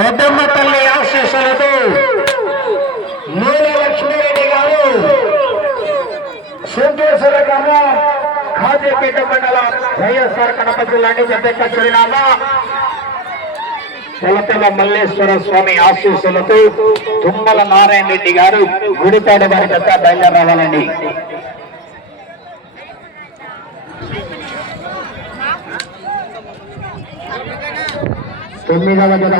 పెద్దమ్మ తల్లి ఆశీస్సులతో మూల లక్ష్మీరెడ్డి గారు శంకేశ్వర గ్రామం ఖాజీపేట మండలం వైఎస్ఆర్ కడప జిల్లా పెద్ద చిరునామా తెలతెల మల్లేశ్వర స్వామి ఆశీస్సులతో తుమ్మల నారాయణ రెడ్డి గారు గుడిపాడు వారి పెద్ద బయలుదేరాలండి. తొమ్మిదవ జత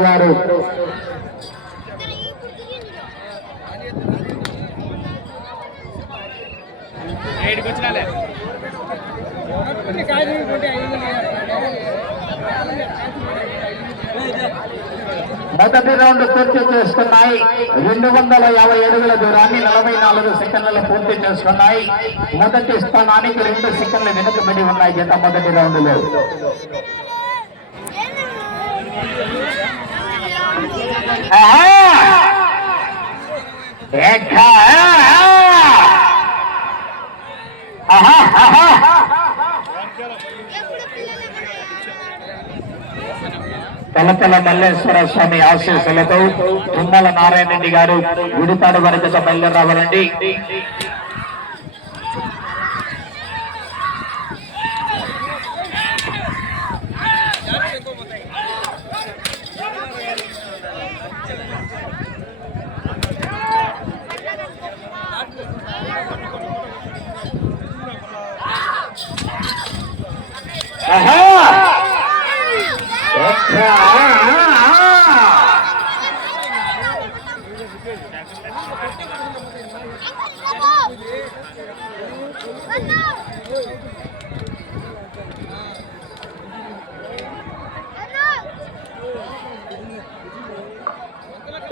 మొదటి రౌండ్ పూర్తి చేసుకున్నాయి. రెండు వందల యాభై ఏడుగుల దూరాన్ని నలభై నాలుగు సెకండ్లలో పూర్తి చేసుకున్నాయి. మొదటి స్థానానికి రెండు సెకండ్లు వెనుకబడి ఉన్నాయి జత మొదటి రౌండ్లో. తలతల మల్లేశ్వర స్వామి ఆశీస్సులతో తుమ్మల నారాయణ రెడ్డి గారు గుడిపాడు వరకు బయలుదేరి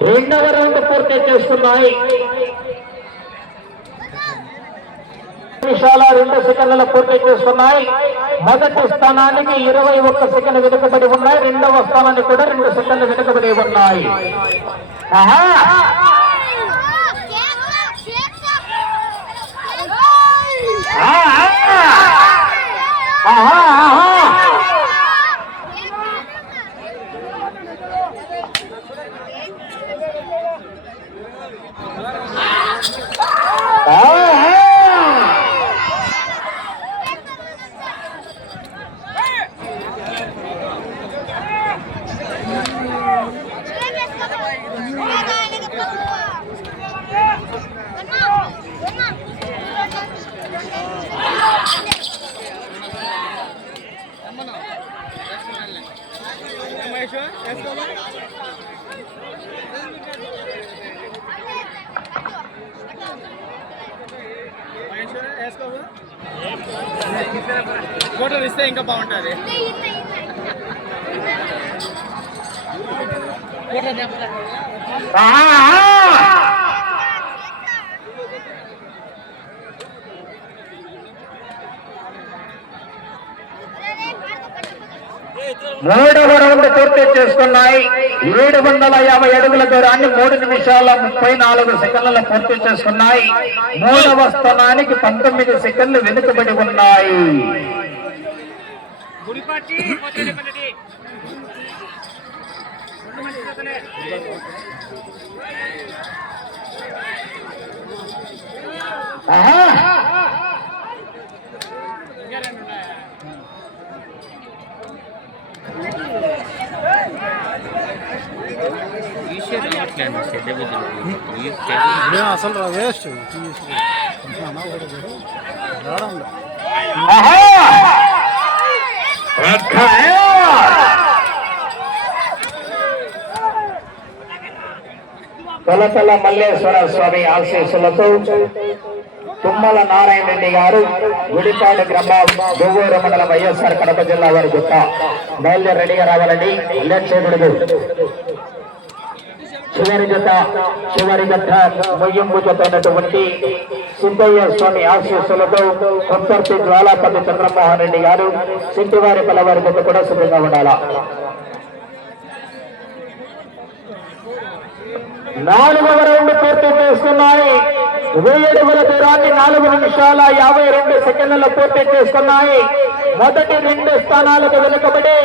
రెండవ రౌండ్ పూర్తి చేస్తున్నాయి. నిమిషాల రెండు సెకండ్ల పూర్తి చేస్తున్నాయి. మొదటి స్థానానికి ఇరవై ఒక్క సెకండ్ వెనుకబడి ఉన్నాయి. రెండవ స్థానానికి కూడా రెండు సెకండ్లు వెనుకబడి ఉన్నాయి ఆహా! ఆ, ఆ! ఆహా, ఆహా! ఆహా! ఫోటోలు ఇస్తే ఇంకా బాగుంటుంది మూడవ రౌండ్ పూర్తి చేసుకున్నాయి ఏడు వందల యాభై అడుగుల దూరాన్ని మూడు నిమిషాల ముప్పై నాలుగు సెకండ్ల పూర్తి చేసుకున్నాయి మూడవ స్థానానికి పంతొమ్మిది సెకండ్లు వెనుకబడి ఉన్నాయి. ఆహా! అసలు వేస్ట్ మల్లేశ్వర స్వామి ఆశీస్సులతో తుమ్మల నారాయణ రెడ్డి గారు గుడిపాడు గ్రామం దువ్వూరు మండలం వైఎస్ఆర్ కడప జిల్లా వారి గుట్ట బయలుదేరి రెడీగా రావాలండి. లేట్ చేయకూడదు చివరి జత చివరి జత ముగింపు జత అయినటువంటి సిద్ధయ్య స్వామి ఆశీస్సులతో కొత్తర్తి జ్వాలాపల్లి చంద్రమోహన్ రెడ్డి గారు సిద్ధివారి పలవారి జత కూడా సిద్ధంగా ఉండాలా? నాలుగవ రౌండ్ పూర్తి చేస్తున్నాయి. వేయడుగుల దూరాన్ని నాలుగు నిమిషాల యాభై రెండు సెకండ్లలో పూర్తి చేస్తున్నాయి. మొదటి రెండు స్థానాలకు వెనుకబడి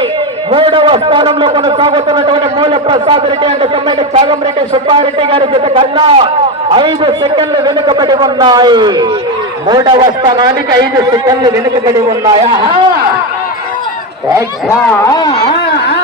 మూడవ స్థానంలో కొనసాగుతున్నటువంటి మూల ప్రసాద్ రెడ్డి అండ్ కమ్మిడి చాగంరెడ్డి సుబ్బారెడ్డి గారి జత కన్నా ఐదు సెకండ్లు వెనుకబడి ఉన్నాయి. మూడవ స్థానానికి ఐదు సెకండ్లు వెనుకబడి ఉన్నాయా ఎక్కా, ఆ, ఆ, ఆ.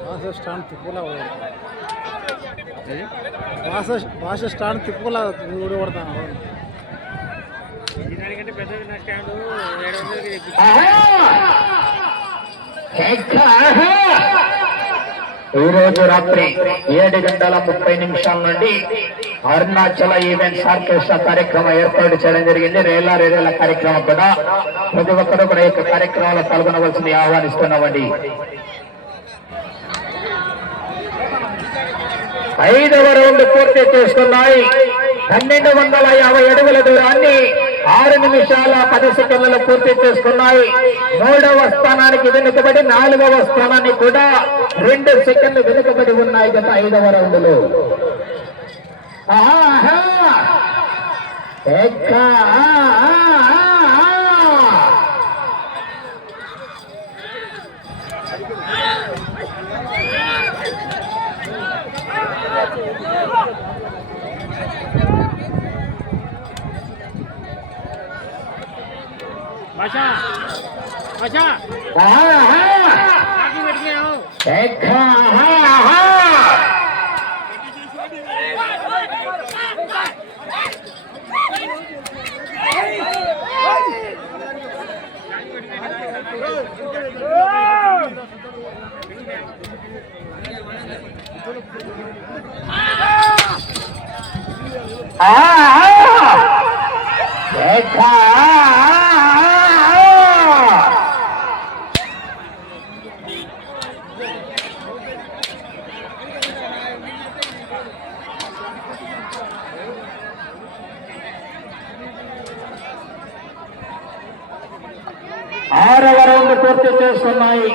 భాష స్టాండ్ తిప్పులా భాష భాష స్టాండ్ తిప్పులా ఊడిపడతాను దానికంటే పెద్ద స్టాండ్ ఏడు వందలకి తెప్పించి ఈ రోజు రాత్రి ఏడు గంటల ముప్పై నిమిషాల నుండి అరుణాచల ఈవెంట్స్ ఆర్కెస్ట్రా కార్యక్రమం ఏర్పాటు చేయడం జరిగింది. రేలా రేరేల కార్యక్రమం కూడా ప్రతి ఒక్కరు కూడా ఈ యొక్క కార్యక్రమంలో పాల్గొనవలసింది ఆహ్వానిస్తున్నామండి. ఐదవ రౌండ్ పూర్తి చేసుకున్నాయి. పన్నెండు వందల యాభై అడుగుల దూరాన్ని ఆరు నిమిషాల పది సెకండ్లలో పూర్తి చేసుకున్నాయి. మూడవ స్థానానికి వెనుకబడి నాలుగవ స్థానానికి కూడా రెండు సెకండ్లు వెనుకబడి ఉన్నాయి గత ఐదవ రౌండ్లో. ఆహా! ఎక్కా! ఆ, ఆ, ఆ, ఆ! భాష భాష ఆహా! కాకి పెట్టినావు ఎక్కా! ఆహా! ఆహా! ఎక్కా! ఆహా! ఆరవ రౌండ్ పూర్తి చేసుకున్నాయి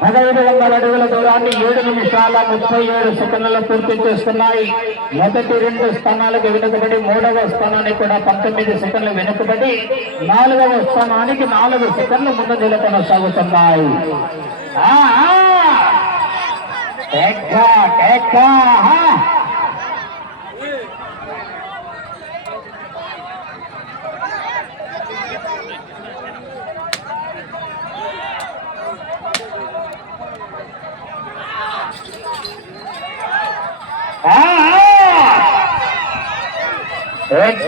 పదహైదు వందల అడుగుల దూరాన్ని ఏడు నిమిషాల ముప్పై ఏడు సెకండ్లలో పూర్తి చేస్తున్నాయి. మొదటి రెండు స్థానాలకు వెనుకబడి మూడవ స్థానానికి కూడా పంతొమ్మిది సెకండ్లు వెనుకబడి నాలుగవ స్థానానికి నాలుగు సెకండ్లు ముందంజలో కొనసాగుతున్నాయి ఆ, एक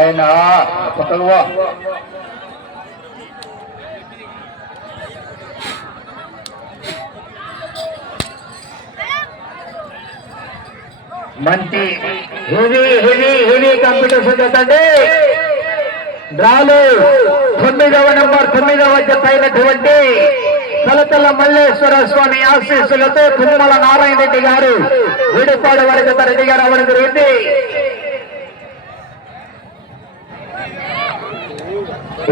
పెద్దాయనా పక్కకు మంచి హెవీ హెవీ హెవీ కాంపిటీషన్ జతండి డ్రాలు తొమ్మిదవ నెంబర్ తొమ్మిదవ జత అయినటువంటి తలతల మల్లేశ్వర స్వామి ఆశీస్సులతో తుమ్మల నారాయణ రెడ్డి గారు విడిపాడు వారి రెడ్డి గారు అవడం జరిగింది.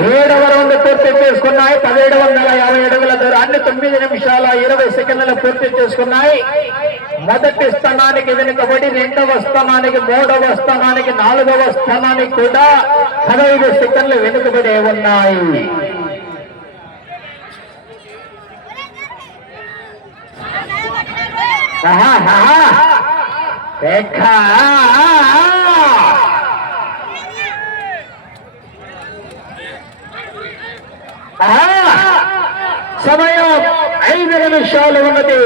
ఏడవ రౌండ్ పూర్తి చేసుకున్నాయి. పదిహేడు వందల యాభై అడుగుల దూరాన్ని తొమ్మిది నిమిషాల ఇరవై సెకండ్లు పూర్తి చేసుకున్నాయి. మొదటి స్థానానికి వెనుకబడి రెండవ స్థానానికి మూడవ స్థానానికి నాలుగవ స్థానానికి కూడా పదహైదు సెకండ్లు వెనుకబడి ఉన్నాయి. ఆహా. సమయం ఐదు నిమిషాలు ఉన్నది.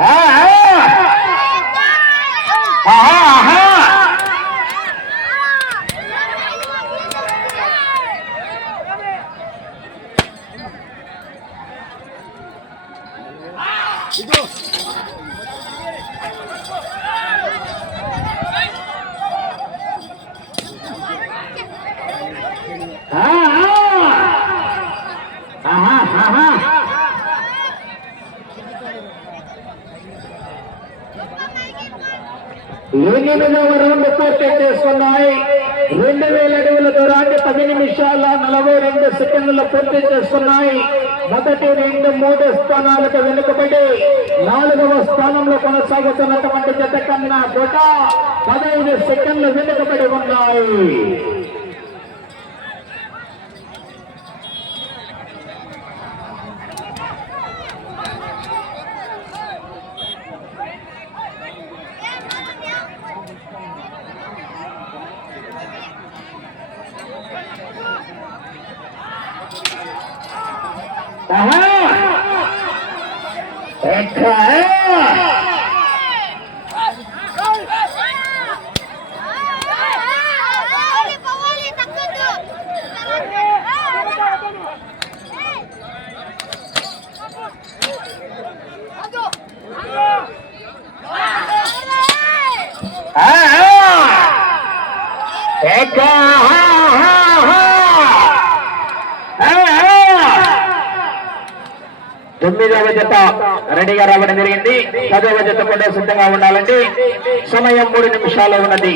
ఆ! ఎనిమిదవ రౌండ్ పూర్తి చేసుకున్నాయి. రెండు వేల అడుగుల దూరాన్ని పది నిమిషాల నలభై రెండు సెకండ్లు పూర్తి చేస్తున్నాయి మొదటి రెండు మూడు స్థానాలకు వెనుకబడి నాలుగవ స్థానంలో కొనసాగుతున్నటువంటి జత కన్నా కూడా పదహైదు సెకండ్లు వెనుకబడి ఉన్నాయి ఆహా! ఎక్కడ? పోవాలి తగ్గదు ఆ, ఆ! ఎక్కడ? ఆహా, ఆహా, ఆహా! ఆ, ఆ! తొమ్మిదవ జత రెడీగా రావడం జరిగింది. పదవ జత కూడా సిద్ధంగా ఉండాలండి సమయం మూడు నిమిషాలు ఉన్నది.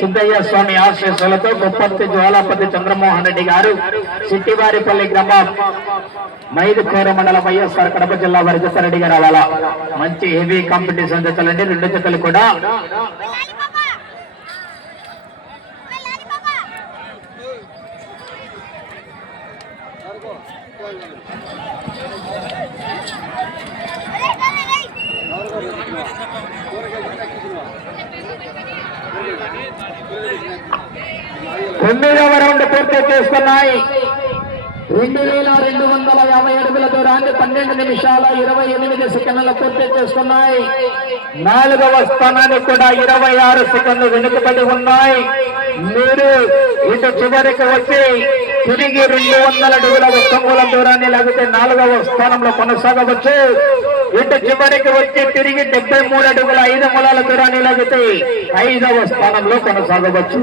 సిద్ధయ్య స్వామి ఆశీస్సులతో ముప్పత్తి జ్వాలాపతి చంద్రమోహన్ రెడ్డి గారు సిట్టివారిపల్లి గ్రామం మైదుకోర మండలం వైఎస్ఆర్ కడప జిల్లా వారి జత రెడీగా రావాలా? మంచి హెవీ కాంపిటీషన్ జతలండి. రెండు జతలు కూడా తొమ్మిదవ రౌండ్ పూర్తి చేసుకున్నాయి రెండు వేల రెండు వందల యాభై అడుగుల దూరాన్ని పన్నెండు నిమిషాల ఇరవై ఎనిమిది సెకండ్ల పూర్తి చేసుకున్నాయి నాలుగవ స్థానానికి కూడా ఇరవై ఆరు సెకండ్లు వెనుకబడి ఉన్నాయి. మీరు ఇటు చివరికి వచ్చి తిరిగి రెండు వందల అడుగుల మూల దూరాన్ని లాగితే నాలుగవ స్థానంలో కొనసాగవచ్చు. ఇటు చివరికి వచ్చి తిరిగి డెబ్బై మూడు అడుగుల ఐదు మూలాల దూరాన్ని లాగితే ఐదవ స్థానంలో కొనసాగవచ్చు.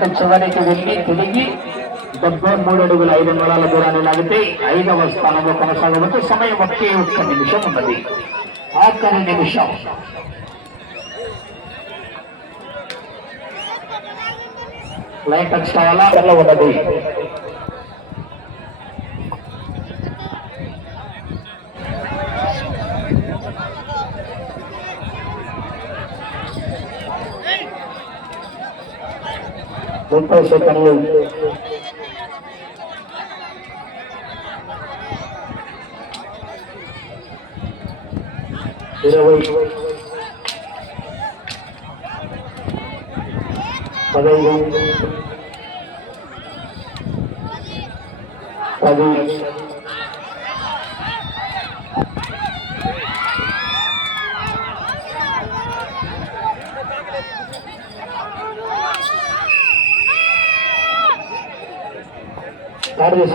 అటు చివరికి వెళ్ళి తిరిగి డెబ్బై మూడు అడుగుల ఐదు నిమిషాల దూరాన్ని లాగితే ఐదవ స్థానంలో కొనసాగవచ్చు. సమయం ఒకే ఒక్క నిమిషం ఉన్నది. ఆఖరి నిమిషం. లైట్ టచ్ కావాలా ఉన్నది. ముప్పై సెకండ్లు ఇరవై పదహైదు పది ساڑھے